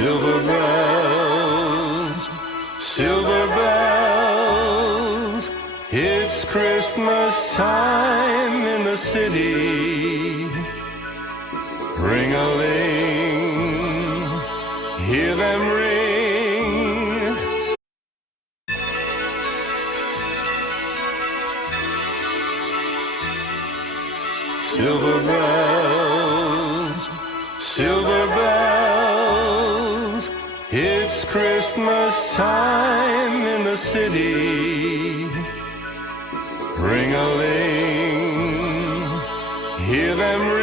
Silver bells, silver bells, it's Christmas time in the city. Ring-a-ling, hear them ring. Silver bells, silver bells, it's Christmas time in the city. Ring-a-ling, hear them ring.